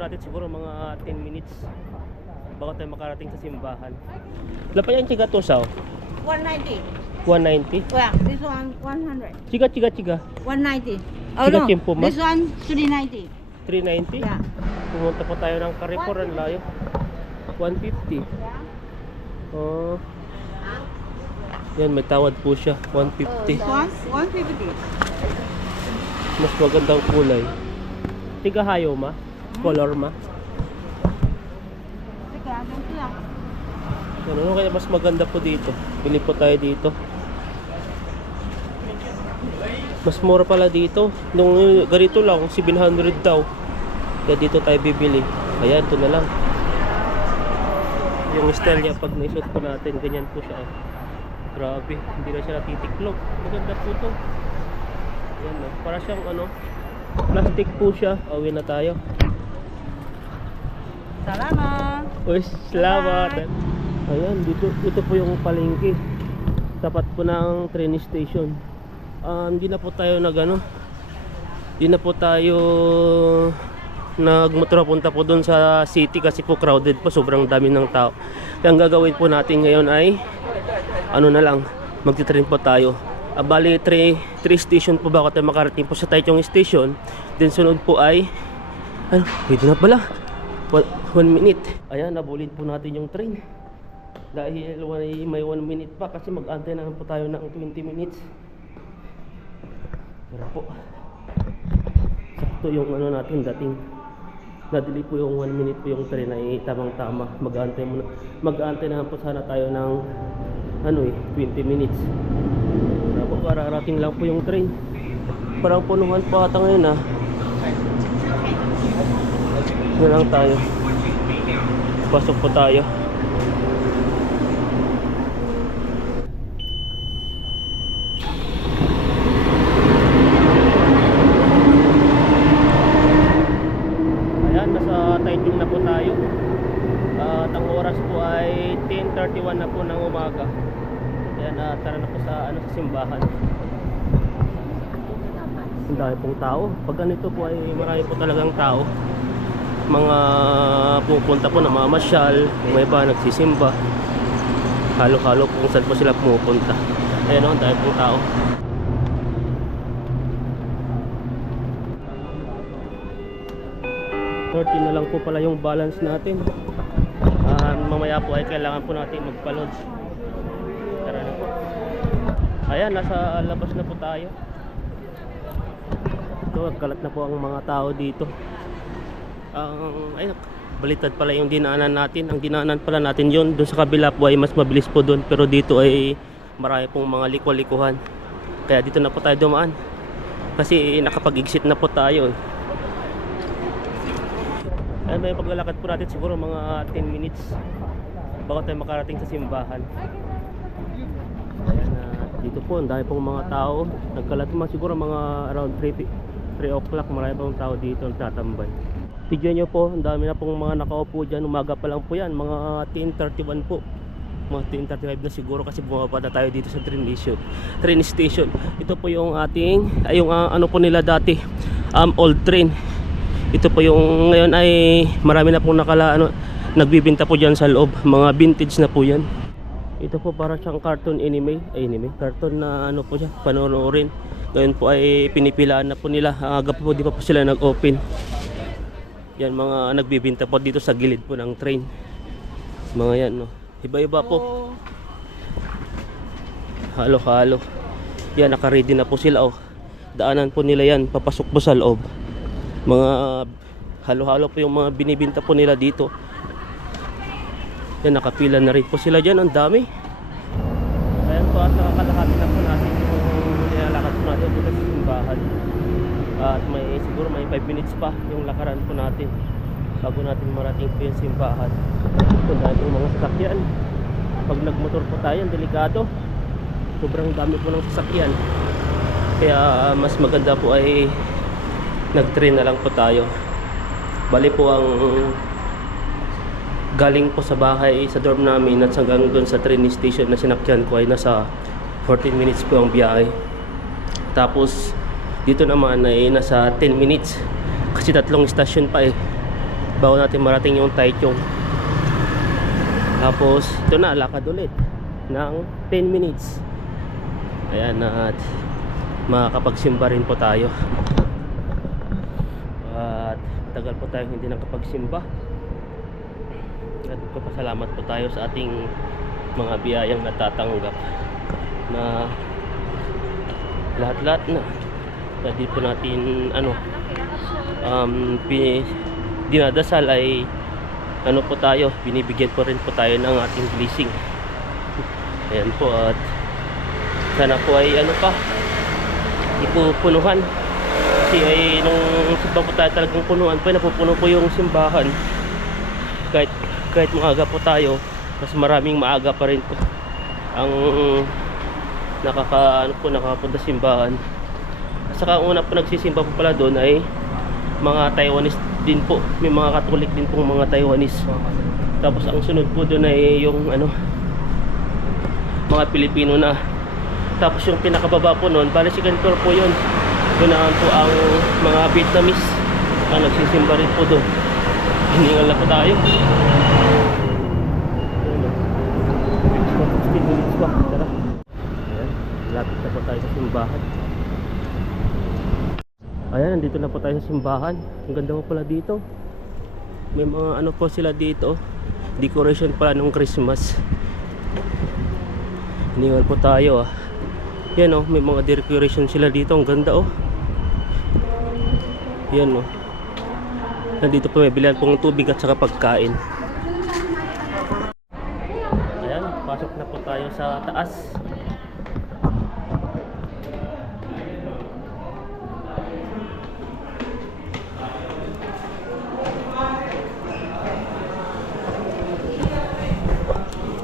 natin siguro mga 10 minutes bago tayo makarating sa simbahan. Wala pa yan, chiga to sao? 190. 190? Yeah, this one 100. Chiga. 190. Oh Chiga no, timpo, ma? this one 390. 390? Yeah. Pumunta po tayo ng Carrefour, ang layo. 150. Oh. Yan, may tawad po siya. 150. This one 150. Mas magandang kulay. Tiga hayo ma? Color ma? Teka, ganito lang. Ano kaya mas maganda po dito? Bili po tayo dito. Mas mura pala dito. Nung ganito lang, 700 daw. Kaya dito tayo bibili. Ayan, ito na lang. Yung style niya pag naisuot po natin, ganyan po siya. Grabe, hindi na siya natitiklop. Maganda po ito. Ayan na. Para siyang ano, plastic po siya. Awin na tayo. Salamat. Uy, salamat. Ayan, dito po yung palengke. Tapat po ng train station. Hindi na po tayo hindi na po tayo nagmotor punta po doon sa city kasi po crowded po, sobrang dami ng tao. Kaya ang gagawin po natin ngayon ay na lang, magti-train po tayo. Bali 3 station po bago tayo makarating po sa Taichung station. Then sunod po ay pwede na pala 1 minute. Ayan, nabulid po natin yung train dahil may 1 minute pa kasi mag-antay na po tayo ng 20 minutes. Pero po sakto yung natin dating nadili po yung 1 minute po yung train ay tamang tama. Mag-aantay na po sana tayo ng 20 minutes. Pero po kararating lang po yung train. Parang punuhan po ata ngayon na lang tayo. Pasok po tayo. Taichung na po tayo. At ang oras po ay 10:31 na po ng umaga. Kaya tara na po sa simbahan. Ang dami pong tao. Pag ganito po ay marami po talagang tao. Mga pupunta po na mamasyal, may iba nagsisimba. Halo-halo kung saan po sila pumupunta. Ayan o, ang dami pong tao. Na lang po pala yung balance natin. Mamaya po ay kailangan po natin magpa-load. Tara na po. Ayan, nasa labas na po tayo. Ito, kalat na po ang mga tao dito. Ayun, balitad pala yung dinaanan natin. Ang dinaanan pala natin yun. Doon sa kabila po ay mas mabilis po doon. Pero dito ay marami pong mga likwa-likuhan. Kaya dito na po tayo dumaan. Kasi nakapag-exit na po tayo. Ay, may paglalakad po natin siguro mga 10 minutes bago tayo makarating sa simbahan. Ayan, dito po ang dami pong mga tao. Nagkalat siguro mga around 3 o'clock. Marami pong tao dito nagtatambay. Tignan nyo po, ang dami na pong mga nakaupo dyan. Umaga pa lang po yan, mga 10:31 po. Mga 10:35 na siguro kasi bumaba na tayo dito sa train station. Ito po yung ating, yung po nila dati, old train. Ito po yung ngayon ay marami na pong nagbibinta po dyan sa loob. Mga vintage na po yan. Ito po para siyang cartoon anime. Cartoon na po siya, panonoorin. Ngayon po ay pinipilaan na po nila. Aga po, di pa po sila nag-open. Yan, mga nagbibinta po dito sa gilid po ng train. Mga yan, no. Iba-iba po. Halo-halo. Yan, naka-ready na po sila, Daanan po nila yan, papasok po sa loob. Mga halo-halo po yung mga binibinta po nila dito. Yan, nakapila na rin po sila dyan. Ang dami. Ayan po, at nakakalahati na po natin yung nilalakad po natin dito sa simbahan. At siguro may 5 minutes pa yung lakaran po natin bago natin marating po yung simbahan. Kung dahil yung mga sasakyan, pag nagmotor po tayo, delikado. Sobrang dami po ng sasakyan. Kaya mas maganda po ay nag-train na lang po tayo. Bali po ang galing po sa bahay, sa dorm namin at hanggang doon sa train station na sinakyan ko ay nasa 14 minutes po ang biyahe. Tapos dito naman ay nasa 10 minutes kasi tatlong station pa bago natin marating yung Taichung. Tapos ito na, lakad ulit ng 10 minutes. Ayan, at makakapagsimba rin po tayo. At tagal po tayong hindi nakapagsimba. At papasalamat po tayo sa ating mga biyayang natatanggap na lahat-lahat na di po natin dinadasal ay po tayo, binibigyan po rin po tayo ng ating blessing. Ayan po, at sana po ay ipupunuhan. Kasi ay nung simba po tayo talagang punuan po, napupuno po yung simbahan. Kahit maaga po tayo, mas maraming maaga pa rin po ang nakakapunta simbahan. At saka una po nagsisimba po pala doon ay mga Taiwanese din po, may mga Katolik din po mga Taiwanese. Tapos ang sunod po doon ay yung mga Pilipino na. Tapos yung pinakababa po noon, bali second floor po yun. Doon naman po ang mga Vietnamese na nagsisimba rin po doon. Hiningal na po tayo. 15 minutes pa. Tara. Ayan, lapit na po tayo sa simbahan. Ayan, nandito na po tayo sa simbahan. Ang ganda mo pala dito. May mga po sila dito, decoration pala ng Christmas. Hiningal po tayo ah. Yan oh, may mga decoration sila dito. Ang ganda oh. Yan oh. Nandito po may bilihan pong tubig at saka pagkain. Ayan, pasok na po tayo sa taas.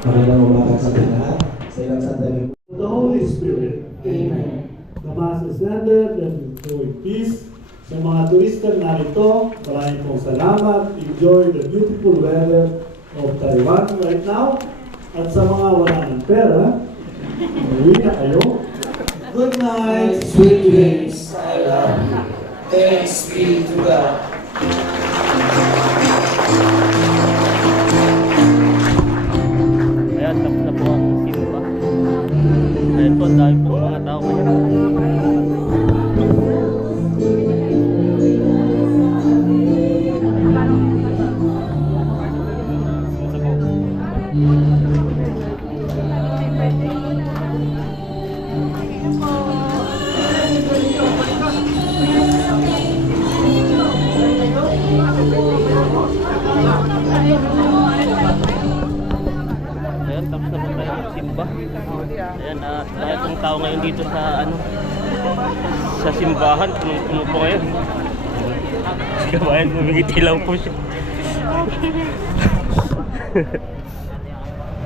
Magandang umaga sa lahat. Sa ilang sandali. The Holy Spirit. Amen. The Mass is ended and go in peace. Sa mga turista narito, maraming pong salamat. Enjoy the beautiful weather of Taiwan right now. At sa mga wala ng pera, uwi na kayo. Good night. Sweet dreams, I love you. Thanks be to God. Ayan, tapos na po ang simba. Ayan po, dahil po mga tao ngayon. Ayan, tapos na po tayo magsimba. Ayan, dahil pong tao ngayon dito sa sa simbahan, puno po ngayon. Si kabayan, mamigitilaw po siya.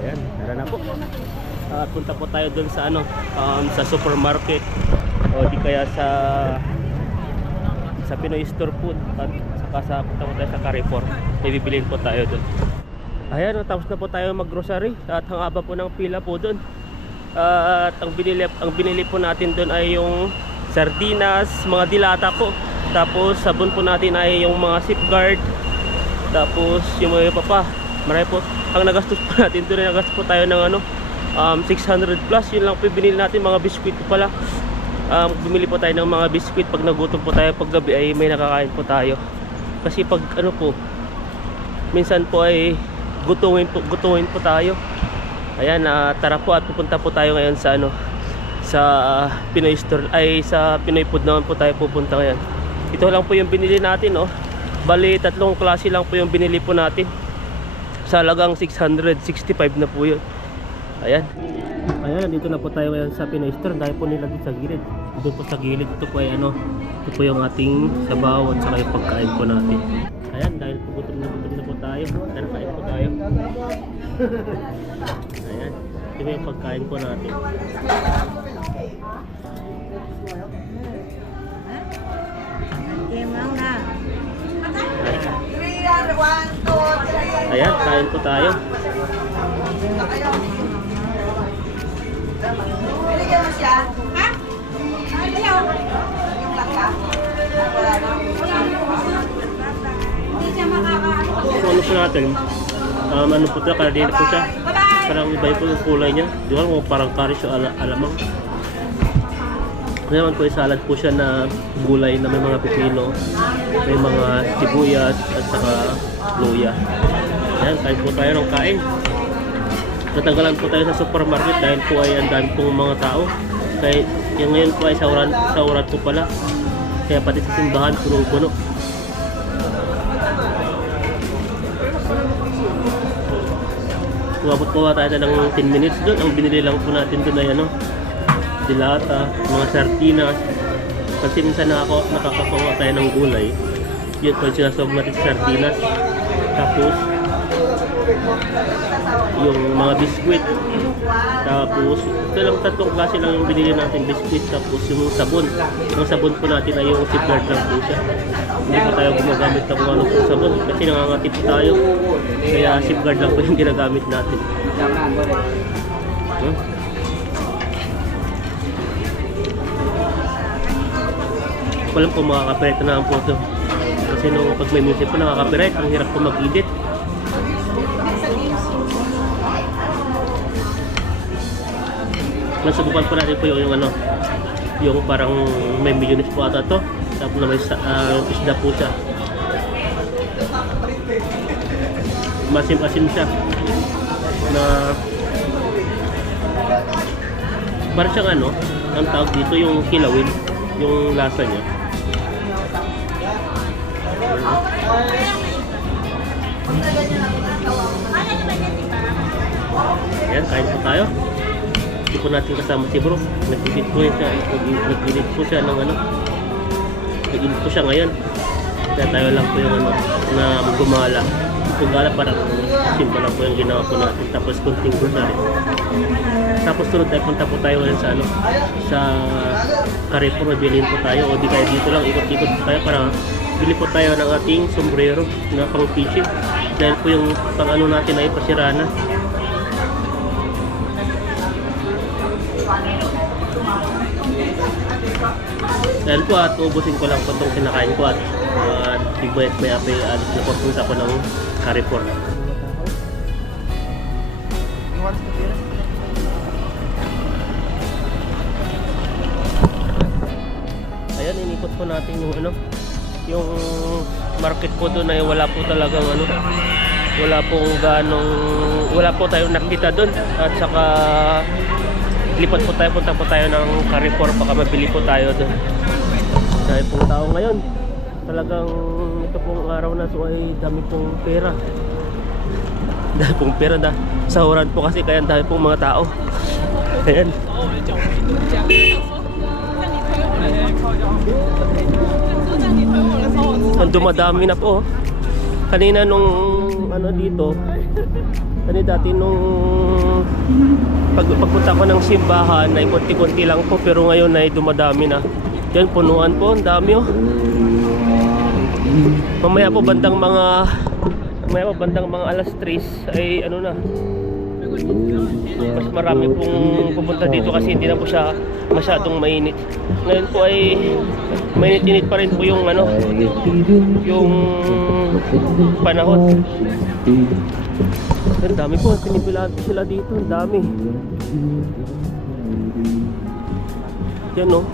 Ayan, tara na po. At punta po tayo dun sa sa supermarket o di kaya sa Pinoy Store Food, at saka punta po tayo sa Carrefour. May bibilin po tayo dun. Ayan, tapos na po tayo mag-grocery at ang haba po ng pila po doon. At ang binili po natin doon ay yung sardinas, mga dilata po. Tapos sabon po natin ay yung mga Safeguard. Tapos yung mga pa. Marami po. Ang nagastos po natin doon ay nagastos po tayo ng 600 plus. Yun lang po binili natin, mga biskuit po pala. Bumili po tayo ng mga biskuit pag nagutom po tayo pag gabi ay may nakakain po tayo. Kasi pag po, minsan po ay gutuin po tayo. Ayan, tara po at pupunta po tayo ngayon sa sa Pinoy Store, ay sa Pinoy Food naman po tayo pupunta ngayon. Ito lang po yung binili natin oh. Bali, 3 klase lang po yung binili po natin. Sa halagang 665 na po yun. Ayan. Ayan, dito na po tayo ngayon sa Pinoy Store. Dahil po nila dito sa gilid. Doon po sa gilid, ito po ay ito po yung ating sabaw at saka yung pagkain po natin. Ayan, dahil po gutom na po tayo. Tara, kain po tayo. Ayan, ito yung pagkain po natin. Ayan, kain po tayo. Binigyan mo siya? Ha? Ayaw. Yung langka? Wala na. Hindi siya makakaano. po natin, ano po ito, karadina po siya. Parang iba po yung kulay niya. Di ba kung parang karis o alamang. Ngayon po, salad po siya na gulay na may mga pipino, may mga sibuyas at saka luya. Ayan, kain po tayo ng kain. Natanggalan po tayo sa supermarket dahil po ay ang dami pong mga tao. Kaya yung ngayon po ay sauran po pala. Kaya pati sa simbahan puno-puno. Umabot po tayo ng 10 minutes doon. Ang binili lang po natin doon ay ano, dilata, mga sardinas. Kasi minsan nakakakuha tayo ng gulay. Yun po sinasawag natin sa sardinas. Tapos yung mga biskwit. Tapos ito lang tatlong klase lang yung binili natin biskwit. Tapos yung sabon. Ang sabon po natin ay yung Safeguard lang po siya. Hindi po tayo gumagamit ng ano po sabon kasi nangangatip tayo. Kaya Safeguard lang po yung ginagamit natin. Walang po makaka-copyright na naman po ito. Kasi nung pag may music po nakaka-copyright, ang hirap po mag-edit. Nasubukan po natin po yung ano, yung parang may mayonnaise po ata to. Tapos na may isda po siya. Masim-asim siya. Na parang siyang ano, ang tawag dito yung kilawin, yung lasa niya. Ayan, kain po tayo. Hindi po natin kasama si bro. Nag-edit po siya. Nag-edit po siya ng ano. Nag-edit po siya ngayon. Kaya tayo lang po yung ano, na gumala. Gumala parang simple lang po yung ginawa po natin. Tapos kunting grocery. Tapos sunod tayo, punta po tayo ngayon sa ano, sa Carrefour. Bilhin po tayo. O di kaya dito lang, ikot-ikot po tayo para bili po tayo ng ating sombrero na pang fishing. Dahil po yung pang ano natin ay pasira na. Dahil po at ubusin ko lang po itong kinakain ko at bigbayat may apay alis na papunta ko ng Carrefour. Ayan, inikot po natin yung ano, yung market po doon ay wala po talagang ano, wala po tayong nakita doon. At saka lipat po tayo, punta po tayo ng Carrefour, baka mabili po tayo doon. Dahil pong tao ngayon, talagang ito pong araw na so ay dami pong pera. Dahil pong pera na sahuran po kasi kaya dami pong mga tao. Ayan. Ang dumadami na po. Kanina nung ano dito, dati nung pagpunta ko ng simbahan ay konti-konti lang po, pero ngayon ay dumadami na. Yan, punuan po, ang dami oh. Mamaya po bandang mga alas 3 ay ano na, mas marami pong pupunta dito kasi hindi na po siya masyadong mainit. Ngayon po ay mainit-init pa rin po yung ano, yung panahon. Ang dami po, pinipilahan po sila dito, ang dami. Yan o,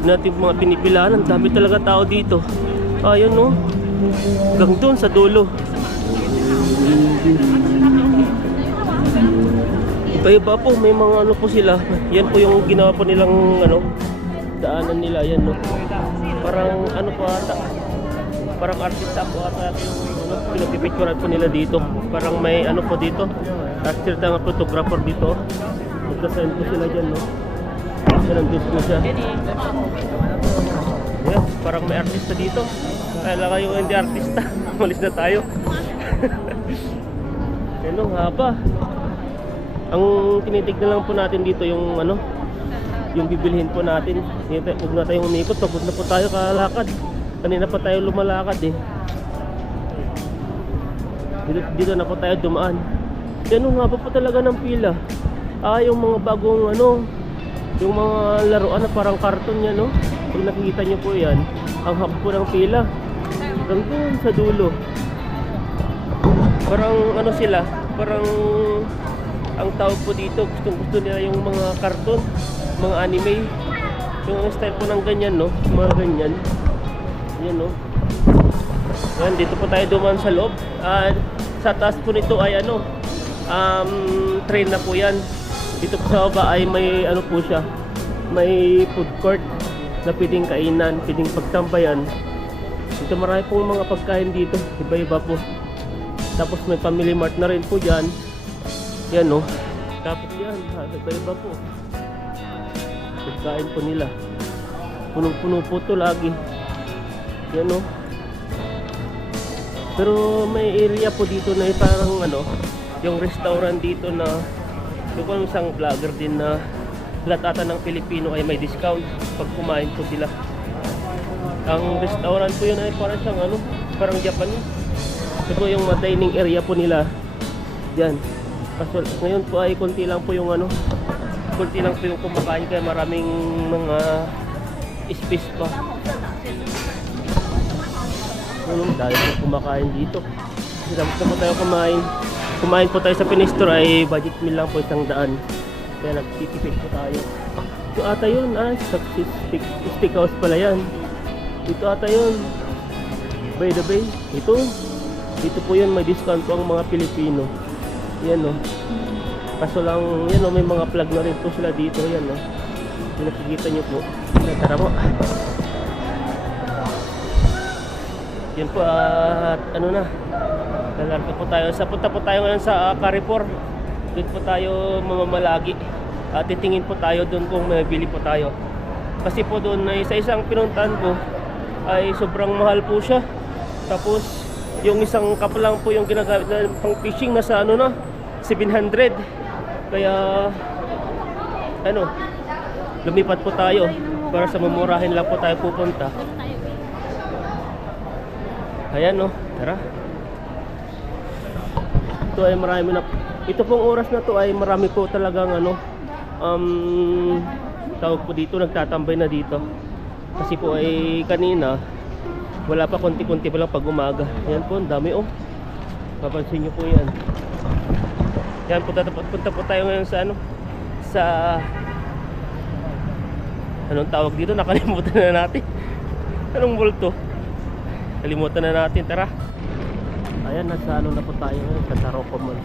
natin mga pinipilahan, ang dami talaga tao dito. Ayan o, hanggang doon sa dulo. Iba-iba po, may mga ano po sila. Yan po yung ginawa po nilang ano, daanan nila, yan no. Parang ano po ata, parang artista po ata yung ano, pinapipicturean po nila dito. Parang may ano po dito, artista nga photographer dito. Magkasayan po sila dyan no. Yan ang disco siya. Yan, parang may artista dito. Kaya kayo hindi artista. Malis na tayo. Ano, haba. Ang tinitignan lang po natin dito yung ano, yung bibilhin po natin. Huwag na tayong umikot, pagod na po tayo kalakad. Kanina pa tayo lumalakad eh. Dito na po tayo dumaan. Yan ang haba po talaga ng pila. Yung mga bagong ano, yung mga laruan na parang karton yan no. Pag nakikita nyo po yan, ang haba po ng pila. Hanggang doon sa dulo. Parang ano sila, parang ang tawag po dito, gusto nila yung mga cartoon, mga anime. Yung style po ng ganyan, no? Mga ganyan. Yan, no? Yan, dito po tayo dumaan sa loob. Sa taas po nito ay ano, train na po yan. Dito po sa baba ay may ano po siya, may food court na pwedeng kainan, pwedeng pagtambayan. Dito marami pong mga pagkain dito, iba-iba po. Tapos may family mart na rin po dyan. Yan, no? Tapos yan, iba-iba po. Pagkain po nila. Punong-puno po ito lagi. Yan, no? Pero may area po dito na parang ano, yung restaurant dito na yung kung isang vlogger din na lahat ata ng Pilipino ay may discount pag kumain po sila. Ang restaurant po yun ay parang siyang ano, parang Japanese. Ito po yung dining area po nila. Diyan. Kaso ngayon po ay konti lang po yung ano, konti lang po yung kumakain kaya maraming mga space pa. Dahil po kumakain dito. Tapos na po tayo kumain. Kumain po tayo sa Pinistro ay budget meal lang po 100. Kaya nagtitipid po tayo. Ito ata yun, steakhouse pala yan. Ito ata yun. By the way, dito po yun, may discount po ang mga Pilipino. Yan, no. Kaso lang, yan, no, may mga plug na rin po sila dito. Yan, no. Yung nakikita nyo po. Tara mo. Yan po, at ano na. Lalarga po tayo. Punta po tayo ngayon sa Carrefour. Doon po tayo mamamalagi. At titingin po tayo doon kung may bili po tayo. Kasi po doon ay sa isang pinuntahan ko ay sobrang mahal po siya. Tapos yung isang cup lang po yung ginagamit na pang fishing nasa ano na 700. Kaya ano, lumipat po tayo para sa mamurahin lang po tayo pupunta. Ayan, no, tara. Ito ay marami na. Ito pong oras na to ay marami po talagang ano, tawag po dito, nagtatambay na dito. Kasi po ay kanina wala pa, konti-konti pa lang pag umaga. Ayan po, ang dami, oh. Papansin nyo po yan. Yan, punta po tayo ngayon sa ano, sa anong tawag dito, nakalimutan na natin. Anong multo? Kalimutan na natin, tara. Ayan, nasa ano na po tayo ngayon, sa Taroko Mall.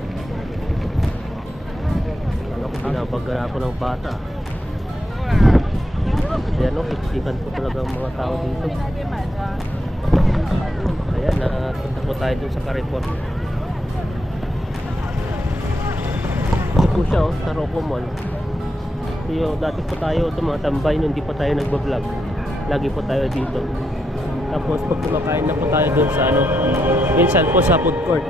Ano ko, binabagan ako ng bata. Ayan, no, kiksikan po talaga ang mga tao dito. Ayan, napunta po tayo dun sa Carrefour. Ito po siya, oh, Taroko Mall. Yung dati po tayo tumatambay nung hindi pa tayo nagbablog. Lagi po tayo dito. Tapos pag kumakain na po tayo dun sa ano, minsan po sa food court.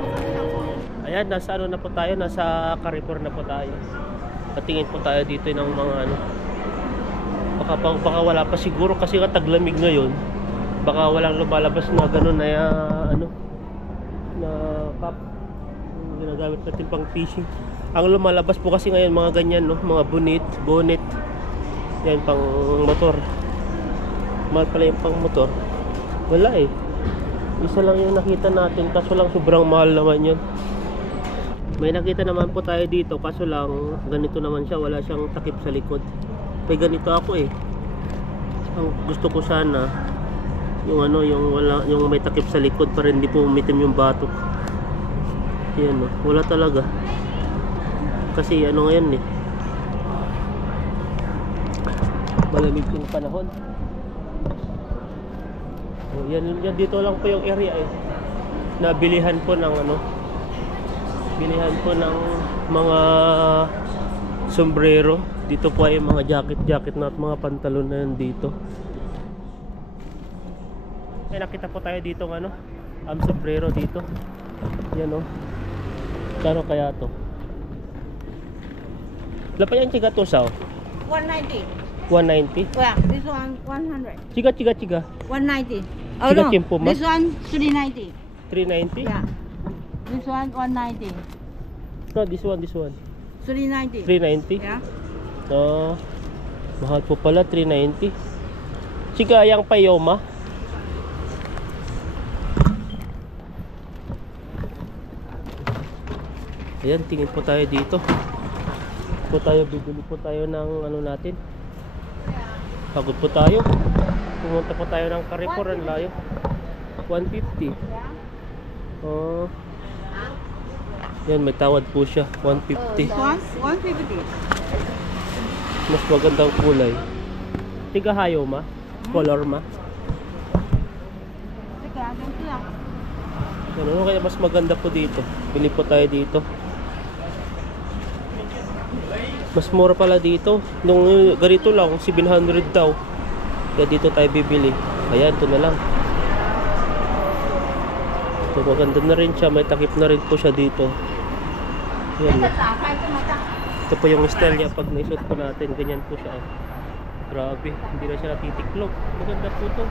Ayan, nasa ano na po tayo, nasa Carrefour na po tayo. Patingin po tayo dito ng mga ano. Baka wala pa siguro kasi taglamig ngayon. Baka walang lumalabas na gano'n na ano, na cup yung ginagamit natin pang fishing. Ang lumalabas po kasi ngayon mga ganyan, no, mga bonnet. Yan pang motor. Mahal pala yung pang motor. Wala eh. Isa lang yung nakita natin, kaso lang sobrang mahal naman yun. May nakita naman po tayo dito, kaso lang ganito naman siya, wala siyang takip sa likod. May ganito ako eh. Ang gusto ko sana yung ano, yung may takip sa likod para hindi po umitim yung batok. Yan, no, wala talaga. Kasi ano ngayon eh, malamig yung panahon. So, yan dito lang po yung area eh. Nabilihan po ng ano, bilihan po ng mga sombrero. Dito po ay mga jacket na at mga pantalon na yan dito. May nakita po tayo dito ng ano, sombrero dito. Yan, oh. Kano kaya to? Lapa yan, chiga to sao? 190. 190? Yeah, this one 100. Chiga. 190. Oh Chiga no, chimpo, ma? this one 390. 390? Yeah. This one 190. No, this one. 390. 390? Yeah. Mahal po pala, 390. Chiga yang payoma. Ayan, tingin po tayo dito. Bibili po tayo ng ano natin. Pagod po tayo. Pumunta po tayo ng Carrefour, ang layo. 150. Oh. Yan, may tawad po siya. 150. 150. Mas magandang kulay. Tigahayo ma? Color ma? Ano kaya mas maganda po dito? Bili po tayo dito. Mas mura pala dito. Nung ganito lang, 700 daw. Kaya dito tayo bibili. Ayan, ito na lang. Ito maganda na rin siya. May takip na rin po siya dito. Ayan. Ito po yung style niya pag naisuot po natin. Ganyan po siya. Grabe. Hindi na siya natitiklop. Maganda po ito.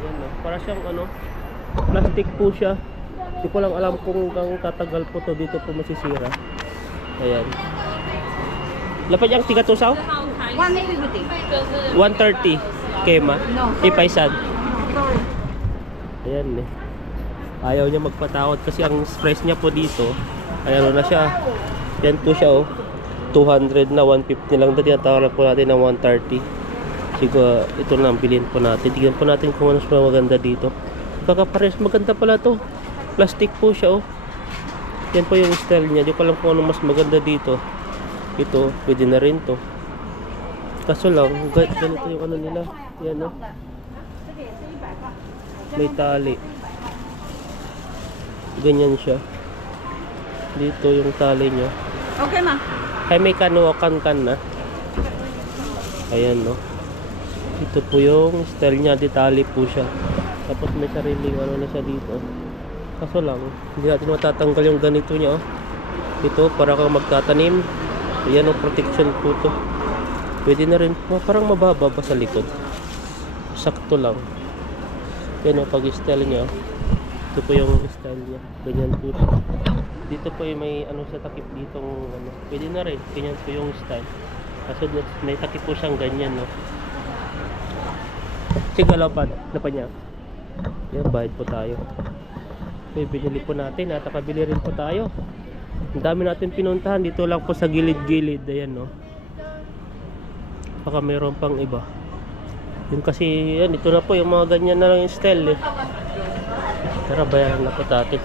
Ayan na. Para siyang ano, plastic po siya. Hindi ko lang alam kung hanggang tatagal po to dito po masisira. Ayan. Lapad yung tiga tusaw? 150. 130 kema. No. Ipaisan. Ayan eh. Ayaw niya magpatakot kasi ang price niya po dito ay ano na siya. Yan po siya oh. 200 na 150 lang. Dati natawag po natin ng 130. Siguro ito na ang bilhin po natin. Tignan po natin kung ano mas maganda dito. Baka pares maganda pala to. Plastic po siya oh. Yan po yung style niya. Di ko alam kung ano mas maganda dito. Ito, pwede na rin to. Kaso lang, ganito yung ano nila. Yan oh. May tali. Ganyan siya. Dito yung tali niya. Okay ma. Ay may kan na. Ayan no. Ito po yung style niya. Ditali po siya. Tapos may sariling ano na siya dito. Kaso lang, hindi natin matatanggal yung ganito niya oh. Ito, para kang magtatanim. Ayan o, protection po to. Pwede na rin, parang mababa pa sa likod. Sakto lang. Yan o, pag style niya. Ito po yung style niya. Ganyan po. Dito po yung may ano sa takip ditong ano. Pwede na rin, ganyan po yung style. Kaso may takip po siyang ganyan no. Sige lapad, lapad niya. Yan, bayad po tayo. Okay, binili po natin at nakabili rin po tayo. Ang dami natin pinuntahan dito lang po sa gilid-gilid. Ayan no. Baka mayroon pang iba. Yun kasi yan, ito na po yung mga ganyan na lang yung style eh. Tara, bayaran na po natin.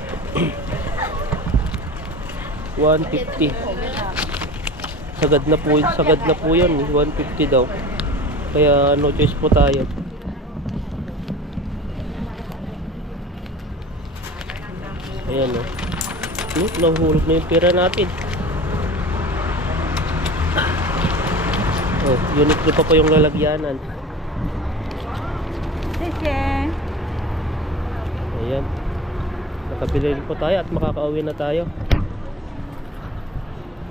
150. Sagad na po yan 150 daw. Kaya no choice po tayo. Ayan o. Nahulog na yung pera natin. Oh, unit ko pa yung lalagyanan. Sige. Ayan. Nakabili rin po tayo at makakauwi na tayo.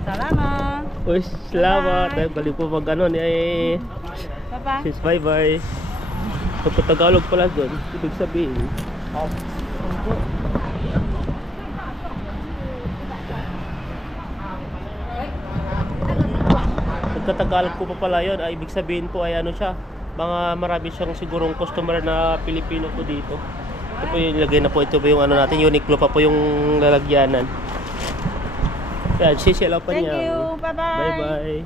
Salamat. Uy, salamat. Dahil balik po mag ano eh. Bye-bye. Bye bye. Kapag Tagalog pala doon, ibig sabihin. Pagkatagalog po pa pala yun, ay ibig sabihin po ay ano siya, mga marami siyang sigurong customer na Pilipino po dito. Ito po yung ilagay na po, ito po yung ano natin, Uniqlo pa po yung lalagyanan. Yan, sisilaw pa Thank niya. you. Bye-bye. Bye bye.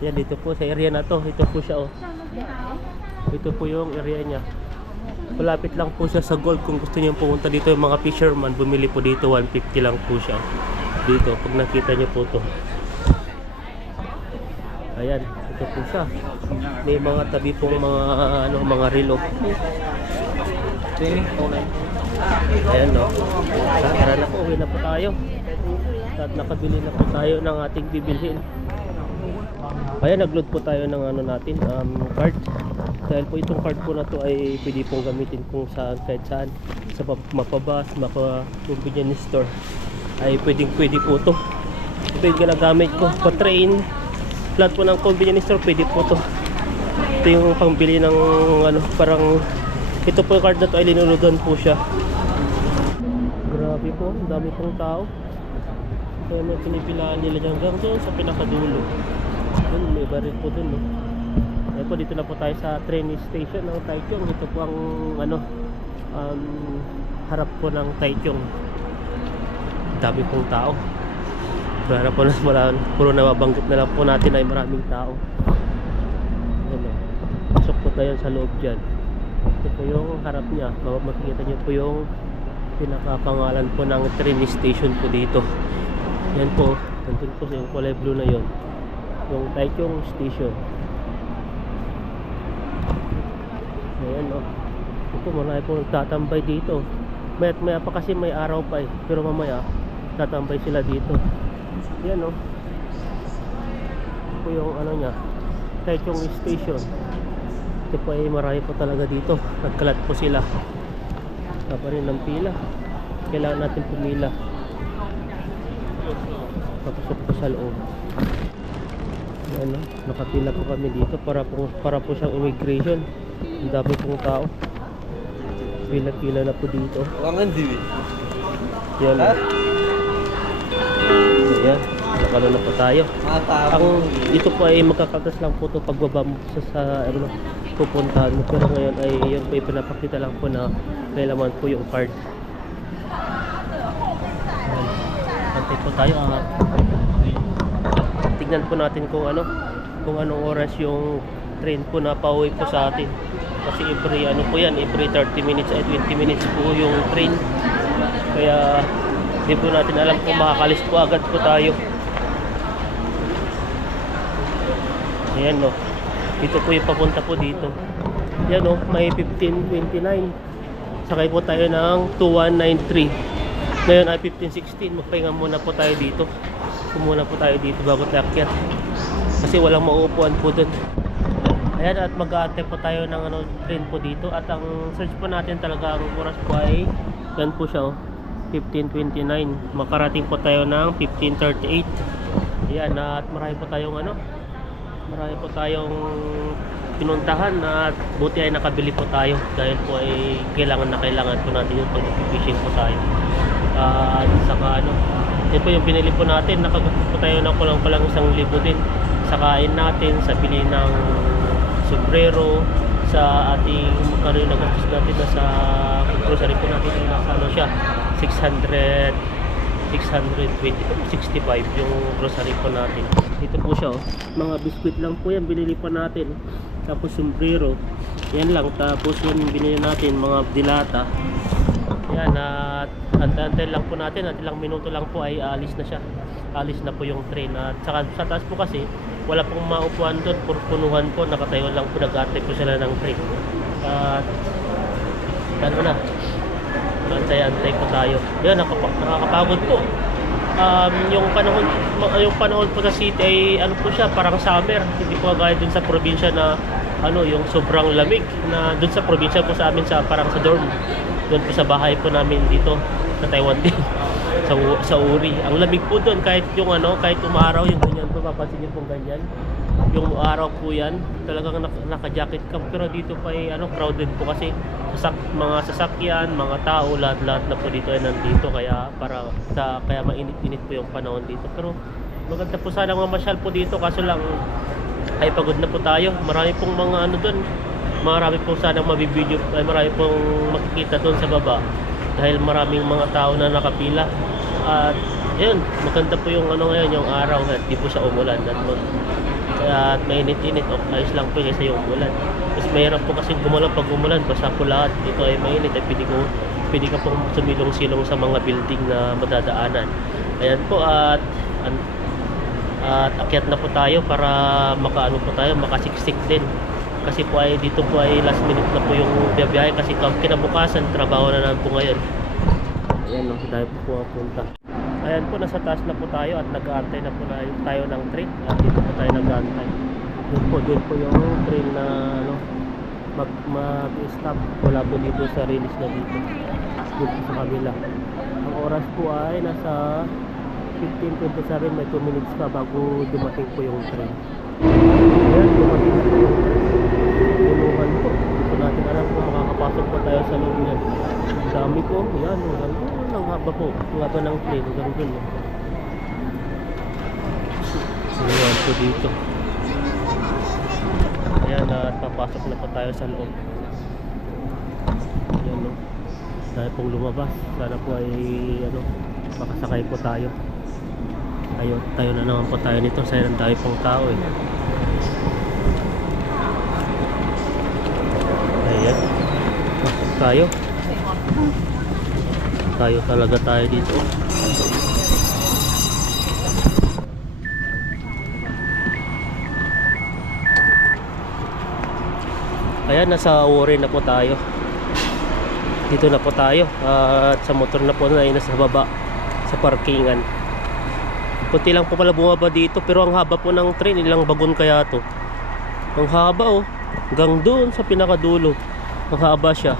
Yan, dito po sa area na to, ito po siya oh. Ito po yung area niya. Malapit lang po siya sa Gold. Kung gusto niyo pumunta dito yung mga fisherman, bumili po dito, 150 lang po siya. Dito, pag nakita niyo po to. Ayan, ito po siya. May mga tabi pong mga ano, mga relo. Ayan no. Tara na po, uwi na po tayo. At nakabili na po tayo ng ating bibilhin. Ayan, nag-load po tayo ng ano natin, card. Dahil po itong card po na to ay pwede pong gamitin kung saan, kahit saan. Sa mapabas, mapa-convenience store ay pwede po to. Ito yung ginagamit ko, pa-train. Lahat po ng convenience store pwede po to. Ito yung pangbili ng ano, parang ito po yung card na to ay linuludan po siya. Grabe po, ang dami pong tao. Kaya may pinipilaan nila dyan hanggang doon sa pinakadulo. Doon, may baril po doon no? Ayan po, dito na po tayo sa train station ng Taichung. Ito po ang ano, harap po ng Taichung. Dami pong tao. Wala po na, puro nababanggit na lang po natin ay maraming tao. Ayan, pasok po tayo sa loob dyan. Ito po yung harap niya. Makikita niyo po yung pinakapangalan po ng train station po dito. Yan po, nandun po yung kulay blue na yon, yung Taichung Station. Ayan o. Ito, marami po nagtatambay dito. Maya pa kasi may araw pa eh, pero mamaya tatambay sila dito. Yan o. Ito po yung ano niya, Taichung Station. Ito po ay marami po talaga dito. Nagkalat po sila. Kaparin ng pila. Kailangan natin pumila. Papasok po sa loob. Yan o. Nakapila po kami dito para po siyang immigration. Ang dami pong tao. Pila-pila na po dito. Wangan diwi. Yan o. Ayan. Nakalo na po tayo. Ang ito po ay magkakatas lang po ito pagbaba mo sa ano, pupuntahan mo. Pero ngayon ay yun po ipinapakita lang po na may laman po yung card. Antay po tayo. Tignan po natin kung anong oras yung train po na pauwi po sa atin. Kasi every every 30 minutes ay 20 minutes po yung train. Kaya hindi po natin alam kung makakalis po agad po tayo. Ayan no. Dito po yung papunta po dito. Yan no, may 1529. Sakay po tayo ng 2193. Ngayon ay 1516. Magpahinga muna po tayo dito. Kumuna po tayo dito bago tayo akyat. Kasi walang mauupuan po dun. Ayan, at mag-aantay po tayo ng train po dito. At ang search po natin talaga, ang oras po ay yan po siya 1529. Makarating po tayo ng 1538. Ayan, at marami po tayong pinuntahan at buti ay nakabili po tayo dahil po ay kailangan po natin yung pag-fishing po tayo. At saka yun po yung binili po natin. Nakagastos po tayo ng kulang 1,000 din sa kain natin, sa bili ng sombrero, sa ating magkano yung nagastos natin na sa grocery po natin ay nasa siya 665 yung grocery po natin. Dito po siya mga biskuit lang po yan binili pa natin, tapos sombrero yan lang, tapos yung binili natin mga dilata yan, at antay lang po natin at ilang minuto lang po ay alis na po yung train. At saka sa taas po kasi wala pong maupuan doon, punuhan po, nakatayo lang po, nag-aantay po sila ng train. At antay po tayo. Yan, nakakapagod po. Yung panahon po sa city ay po siya, parang summer. Hindi po gaya dun sa probinsya na yung sobrang lamig na dun sa probinsya po sa amin, parang sa dorm. Doon po sa bahay po namin dito sa Taiwan din. sa Uri. Ang lamig po doon kahit kahit umaraw yung ganyan po, mapapansin niyo pong ganyan. Yung araw po yan, talagang naka-jacket ka, pero dito pa ay crowded po kasi mga sasakyan, mga tao, lahat na po dito ay nandito, kaya kaya mainit-init po yung panahon dito. Pero maganda po sana mamasyal po dito, kaso lang ay pagod na po tayo. Marami pong mga doon. Marami po sana mabibideo, ay marami pong makikita doon sa baba dahil maraming mga tao na nakapila. At yun, maganda po yung ngayon, yung araw, at di po siya umulan at mainit-init, ayos lang po kasi yung umulan. Mas mahirap po kasi gumalaw pag umulan, basta po lahat. Dito ay mainit, ay pwede ka pong sumilong-silong sa mga building na madadaanan. Ayan po, at akyat na po tayo para makasiksik din. Kasi po ay dito po ay last minute na po yung biyahe kasi kinabukasan trabaho na naman po ngayon. Ayan dahil po punta. Ayan po, nasa taas na po tayo at nag-aantay na po tayo ng train. At dito po tayo nag-aantay. Doon po yung train na mag-stop. Wala po dito sa release na dito. Dito sa kabila. Ang oras po ay nasa 15:27, may 2 minutes pa bago dumating po yung train. Ayan, dumating na po yung tulungan po. Dito natin alam kung makakapasok po tayo sa loob niyan. Dami po. Yan, ang haba po. Ang haba ng train. Ganun. Tulungan po dito. Ayan, at papasok na po tayo sa loob. Ayan, tayo pong lumabas. Sana po ay makasakay po tayo. Ayun, tayo na naman po tayo nito. Sayang tayo pong tao eh. Ayan, masok tayo. Tayo talaga tayo dito. Ayan, nasa Warren na po tayo. Dito na po tayo. At sa motor na po na nasa baba sa parkingan. Kunti lang po pala bumaba dito, pero ang haba po ng train. Ilang bagon kaya to? Ang haba oh. Hanggang doon sa pinakadulo. Ang haba siya.